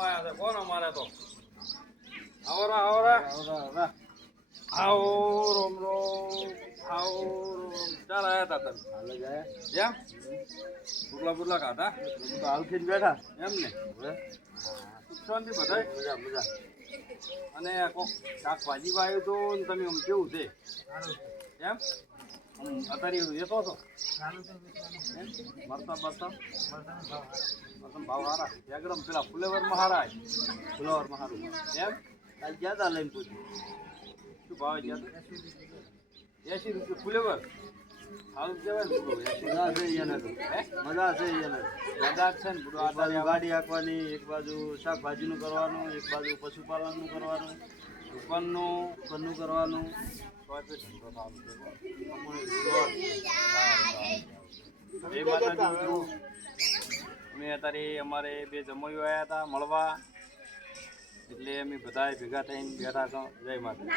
આયા છે કોણ અમારે તો આવરા આવરા આવો રોમ રોમ આવો રોમ ચાલ આયા તા તમે હાલે જાય એમ બુટલા બુટલા ખાધા તો હાલ ખીજ બેઠા એમ ને સુખ શાંતિ બધાય મજા મજા અને કોક શાકભાજી વાવ્યું તો ને તમે આમ કેવું છે એમ અત્યારે વેચો છો મરતા મરતા મરતા ભાવ હારા એકદમ પેલા ફુલેવરમાં હારા ફુલેવરમાં હારું એમ કાલ ગયા તા લઈને પૂછ્યું શું ભાવ ગયા 80 રૂપિયા ફુલેવર સારું કહેવાય ને પૂરો મજા છે એને તો મજા છે એને મજા છે ને પૂરો આ બાજુ ગાડી હાંકવાની એક બાજુ શાકભાજીનું કરવાનું એક બાજુ પશુપાલનનું કરવાનું દુકાનનું કરવાનું અમે અત્યારે અમારે બે જમાઈઓ આવ્યા હતા મળવા એટલે અમે બધા ભેગા થઈને બેઠા હતા જય માતા